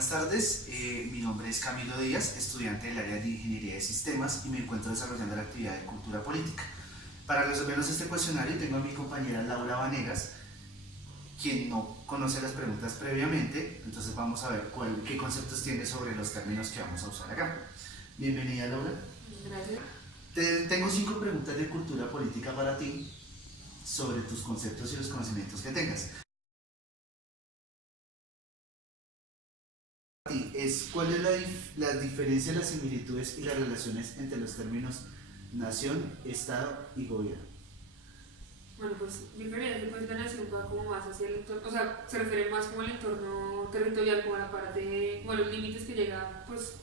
buenas tardes. Mi nombre es Camilo Díaz, estudiante del área de Ingeniería de Sistemas y me encuentro desarrollando la actividad de Cultura Política. Para resolvernos este cuestionario tengo a mi compañera Laura Vanegas, quien no conoce las preguntas previamente, entonces vamos a ver qué conceptos tiene sobre los términos que vamos a usar acá. Bienvenida, Laura. Gracias. Tengo 5 preguntas de cultura política para ti sobre tus conceptos y los conocimientos que tengas. ¿Cuál es la diferencia, las similitudes y las relaciones entre los términos nación, estado y gobierno? Bueno, pues diferencia, pues la nación va como más hacia el entorno, o sea, se refiere más como al entorno territorial, como a la parte, como a los límites que llega, pues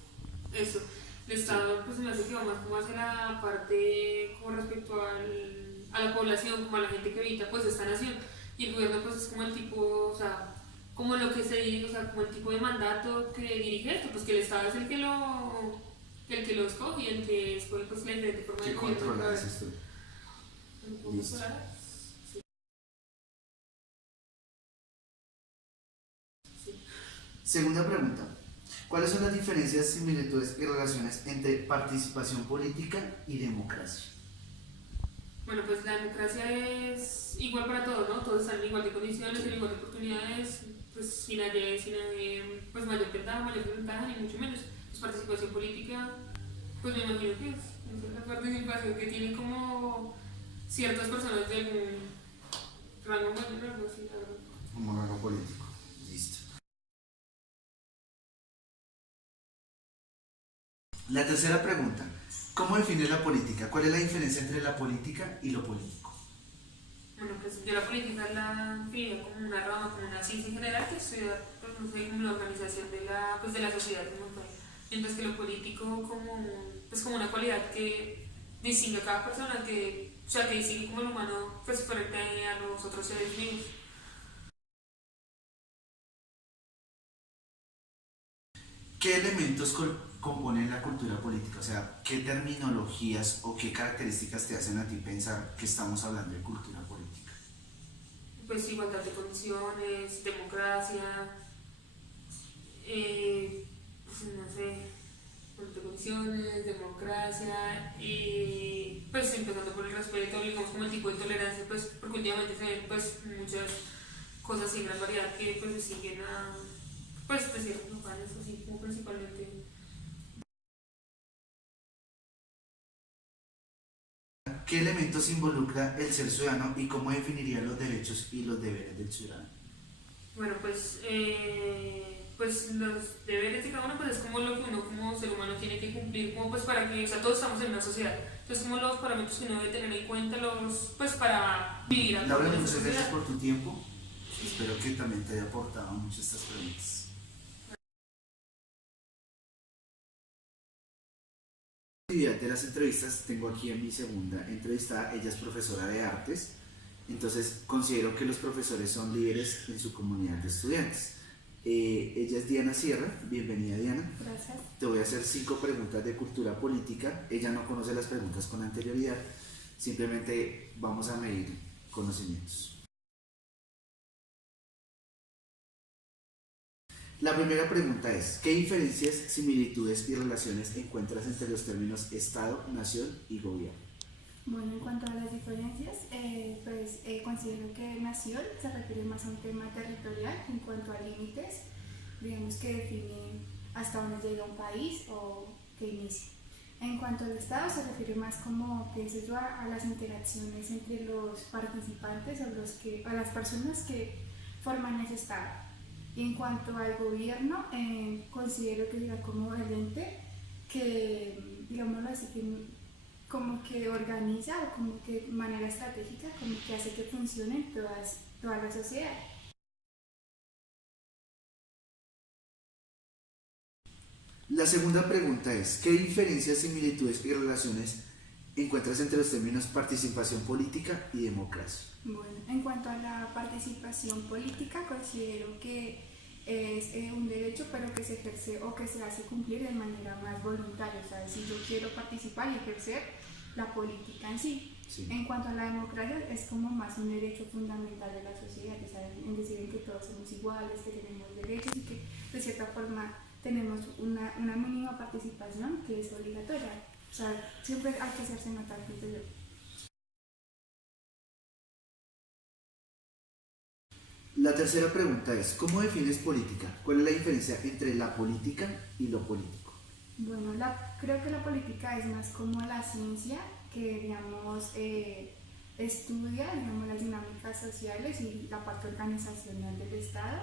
eso. El Estado, pues se me hace que va más como hacia la parte, como respecto a la población, como a la gente que habita, pues esta nación. Y el gobierno, pues es como el tipo, o sea, como lo que se dirige, o sea, como el tipo de mandato que dirige esto, pues que el Estado es el que lo escoge y el que escoge pues la diferente forma ¿Qué de gobierno. controla ese estudio? Listo. Segunda pregunta. ¿Cuáles son las diferencias, similitudes y relaciones entre participación política y democracia? Bueno, pues la democracia es igual para todos, ¿no? Todos están en igual de condiciones, en igual de oportunidades, pues sin pues mayor ventaja, mayor desventaja, ni mucho menos. Pues participación política, pues me imagino que es, no sé, la participación que tienen como ciertas personas de algún rango mayor, algo así, la verdad. Como rango político. Listo. La tercera pregunta. ¿Cómo defines la política? ¿Cuál es la diferencia entre la política y lo político? Bueno, pues yo la política la definiría como una rama, como una ciencia en general que estudia, pues, no sé, como la organización de la sociedad como tal. Mientras que lo político pues como una cualidad que distingue a cada persona, o sea, que distingue como el humano pues frente a los otros seres vivos. ¿Qué elementos componen la cultura política? O sea, ¿qué terminologías o qué características te hacen a ti pensar que estamos hablando de cultura política? Pues igualdad de condiciones, democracia, pues, no sé, igualdad de condiciones, democracia, pues empezando por el respeto, digamos como el tipo de tolerancia, pues porque últimamente se ven pues muchas cosas sin gran variedad que pues se siguen a pues de ciertos lugares así como principalmente. ¿Qué elementos involucra el ser ciudadano y cómo definiría los derechos y los deberes del ciudadano? Bueno, pues los deberes de cada uno pues es como lo que uno como ser humano tiene que cumplir, como pues para que, o sea, todos estamos en una sociedad. Entonces como los parámetros que uno debe tener en cuenta pues para vivir acá Laura, en esta muchas gracias sociedad. por tu tiempo. Espero que también te haya aportado mucho estas preguntas. Actividad de las entrevistas, tengo aquí a mi segunda entrevistada, ella es profesora de artes, entonces considero que los profesores son líderes en su comunidad de estudiantes. Ella es Diana Sierra, bienvenida Diana. Gracias. Te voy a hacer 5 preguntas de cultura política, ella no conoce las preguntas con anterioridad, simplemente vamos a medir conocimientos. La primera pregunta es, ¿qué diferencias, similitudes y relaciones encuentras entre los términos Estado, nación y gobierno? Bueno, en cuanto a las diferencias, considero que nación se refiere más a un tema territorial en cuanto a límites, digamos que define hasta dónde llega un país o que inicia. En cuanto al Estado se refiere más como, pienso yo, a las interacciones entre los participantes o a las personas que forman ese Estado. Y en cuanto al gobierno, considero que sería como el ente que, digámoslo así, como que organiza o como que de manera estratégica, como que hace que funcione toda la sociedad. La segunda pregunta es, ¿qué diferencias, similitudes y relaciones encuentras entre los términos participación política y democracia? Bueno, en cuanto a la participación política, considero que es un derecho, pero que se ejerce o que se hace cumplir de manera más voluntaria. O sea, si yo quiero participar y ejercer la política en sí. Sí. En cuanto a la democracia, es como más un derecho fundamental de la sociedad, o sea, en decir en que todos somos iguales, que tenemos derechos y que de cierta forma tenemos una mínima participación que es obligatoria. O sea, siempre hay que hacerse notar, pienso yo. La tercera pregunta es, ¿cómo defines política? ¿Cuál es la diferencia entre la política y lo político? Bueno, creo que la política es más como la ciencia que, digamos, estudia, digamos, las dinámicas sociales y la parte organizacional del Estado.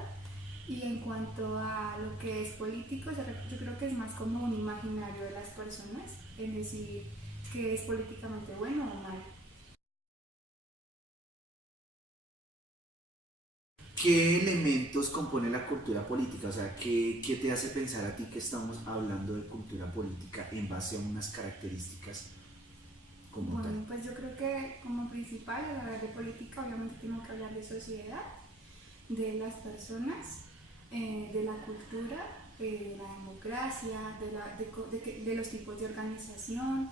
Y en cuanto a lo que es político, yo creo que es más como un imaginario de las personas, es decir, que es políticamente bueno o mal. ¿Qué elementos compone la cultura política? O sea, ¿qué te hace pensar a ti que estamos hablando de cultura política en base a unas características como Bueno, tal? pues yo creo que como principal al hablar de política obviamente tengo que hablar de sociedad, de las personas, de la cultura, de la democracia, de los tipos de organización.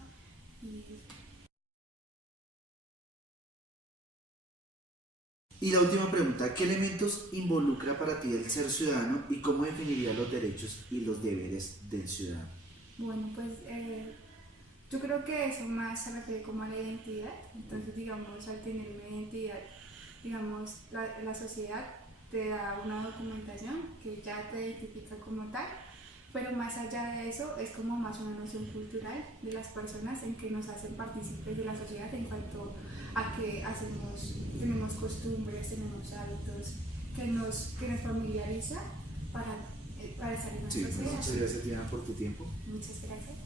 Y la última pregunta, ¿qué elementos involucra para ti el ser ciudadano y cómo definiría los derechos y los deberes del ciudadano? Bueno, pues yo creo que eso más se refiere como a la identidad. Entonces, digamos, al tener una identidad, digamos, la sociedad te da una documentación que ya te identifica como tal, pero más allá de eso es como más una noción cultural de las personas en que nos hacen partícipes de la sociedad en cuanto a que tenemos costumbres, tenemos hábitos que nos familiariza para estar en la Sí, pues sociedad. muchas gracias Diana por tu tiempo. Muchas gracias.